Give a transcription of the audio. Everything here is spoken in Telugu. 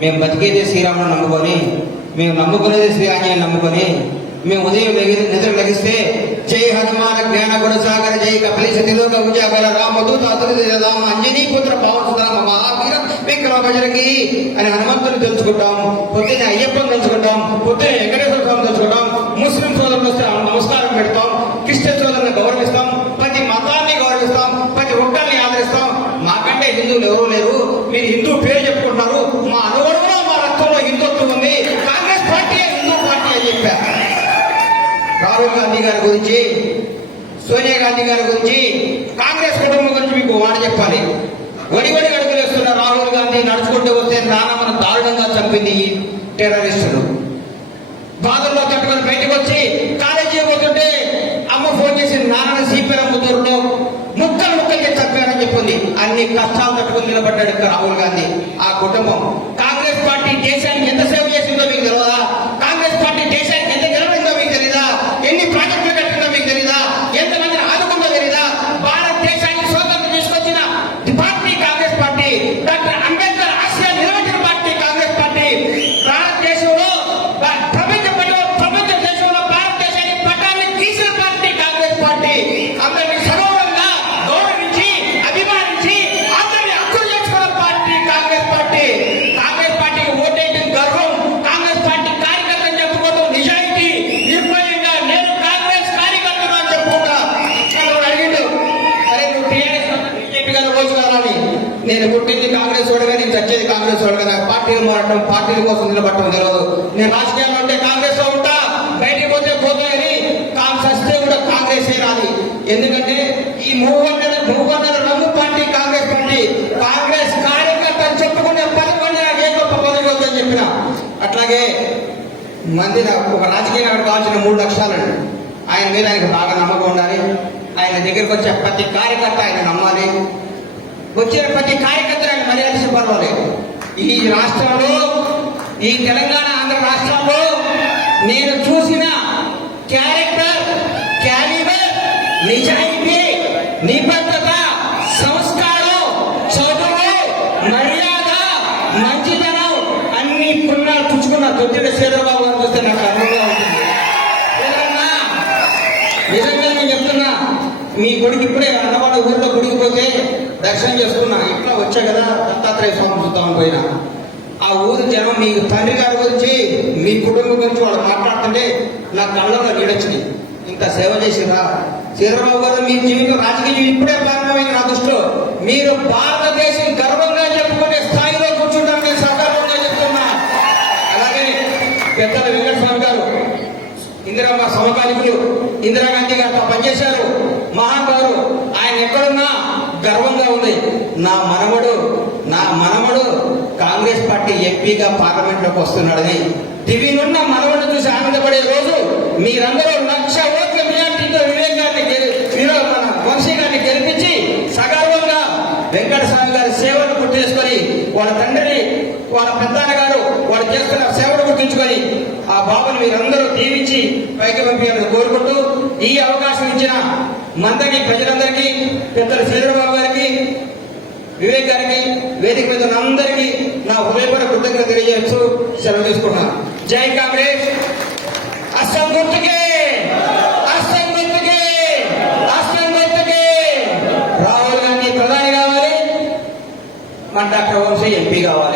మేము బతికేది శ్రీరాముడు నమ్ముకొని మేము నమ్ముకునేది శ్రీ ఆంజనేయుని నమ్ముకొని మేము ఉదయం నిద్ర లగిస్తే జై హనుమాన జ్ఞాన గుణ సాగర జై కపిలి సతిలోక ఉజాగల రామదూత రామ అంజనీ పుత్ర పవన్ మహావీర అని హనుమంతుని తెలుసుకుంటాం పొద్దున్న అయ్యప్పని తెలుసుకుంటాం పొద్దున్న వెంకటేశ్వర స్వామి తెలుసుకుంటాం ముస్లిం సోదరులు వస్తే నమస్కారం పెడతాం క్రిస్టియన్ రాహుల్ గాంధీ గారి గురించి సోనియా గాంధీ గారి గురించి కాంగ్రెస్ కుటుంబం గురించి మీకు మాట చెప్పాలి వడివడి అడుగులేస్తున్న రాహుల్ గాంధీ నడుచుకుంటూ వస్తే నానమ్మను దారుణంగా చంపింది ఈ టెర్రరిస్టులు బాధల్లో తట్టుకొని బయటకు వచ్చి కాలేజీ పోతుంటే అమ్మ ఫోన్ చేసి నాన్న సీపీ ముద్దరులో ముక్కలు ముక్కలు చంపారని చెప్పింది అన్ని కష్టాలు తట్టుకొని నిలబడ్డాడు రాహుల్ గాంధీ ఆ కుటుంబం కాంగ్రెస్ పార్టీ దేశానికి నేను పుట్టింది కాంగ్రెస్ వాడుగా నేను చచ్చేది కాంగ్రెస్ వాడు కదా పార్టీలు మారటం పార్టీల కోసం నిలబడటం తెలియదు నేను రాజకీయాల్లో ఉంటే కాంగ్రెస్ లో ఉంటా బయటికి పోతే పోతాయని సస్తే కూడా కాంగ్రెస్ రాదు ఎందుకంటే ఈ మూడు వందల మూడు రంగు పార్టీ కాంగ్రెస్ పార్టీ కాంగ్రెస్ కార్యకర్త చెప్పుకునే పదకొండు నాకు ఏ గొప్ప పదవి వద్దని చెప్పిన అట్లాగే మంది ఒక రాజకీయ నాయకుడు కావాల్సిన మూడు లక్ష్యాలండి ఆయన మీద ఆయనకు బాగా నమ్మకం ఉండాలి ఆయన దగ్గరికి వచ్చే ప్రతి కార్యకర్త ఆయన నమ్మాలి వచ్చే ప్రతి కార్యకర్తలకు మర్యాద సుబ్బారావు ఈ రాష్ట్రంలో ఈ తెలంగాణ ఆంధ్ర రాష్ట్రంలో నేను చూసిన క్యారెక్టర్ క్యాలిబర్ నిజాయితీ నిబద్ధత సంస్కారం చదువు మర్యాద మంచితనం అన్ని పుణ్యాలు పుచ్చుకున్న దొడ్డిన శ్రీధరబాబు గారు చూస్తే నాకు అనుభవంగా ఉంటుంది నిజంగా నేను చెప్తున్నా మీ కొడుకు ఇప్పుడే అన్నవాడు ఊళ్ళో కొడుకుపోతే దర్శనం చేసుకున్నా ఇట్లా వచ్చా కదా దత్తాత్రేయ స్వామి చూద్దామని పోయినా ఆ ఊరి జనం మీ తండ్రి గారి గురించి మీ కుటుంబం గురించి వాళ్ళు మాట్లాడుతుంటే నా కళ్ళలో నీడొచ్చింది ఇంత సేవ చేసిరా చంద్రబాబు గారు మీ జీవితం రాజకీయ జీవితం ఇప్పుడే ప్రారంభమైంది నా దృష్టిలో మీరు భారతదేశం గర్వంగా చెప్పుకునే స్థాయిలో కూర్చుంటారని సకాలంగా చెప్తున్నా అలాగే పెద్దల వెంకటస్వామి గారు ఇందిరమ్మ సమకాలికులు ఇందిరాగాంధీ తప్ప నా మనవడు నా మనవడు కాంగ్రెస్ పార్టీ ఎంపీగా పార్లమెంట్లోకి వస్తున్నాడని టీవీనున్న మనవడు చూసి ఆనందపడే రోజు మీరందరూ లక్ష ఓట్ల మెజార్టీతో వివేక్ గారిని వంశీ గారిని గెలిపించి సగర్వంగా వెంకటస్వామి గారి సేవను గుర్తించుకొని వాళ్ళ తండ్రిని వాళ్ళ పెద్దాన్న గారు వాళ్ళు చేస్తున్న సేవను గుర్తించుకొని ఆ బాబుని మీరందరూ దీవించి పైకి పంపించాలని కోరుకుంటూ ఈ అవకాశం ఇచ్చిన మందకి ప్రజలందరికీ పెద్దలు చంద్రబాబు గారికి వివేక్ వేదిక మీద ఉన్న నా హృదయపర కృతజ్ఞత తెలియజేస్తూ సెలవు తీసుకున్నాను జై కాంగ్రెస్ అస్సాం గుర్తుకే అస్సాం గుర్తుకే అస్సాం గుర్తుకే రాహుల్ గాంధీ ప్రధాని కావాలి మన డాక్టర్ వంశీ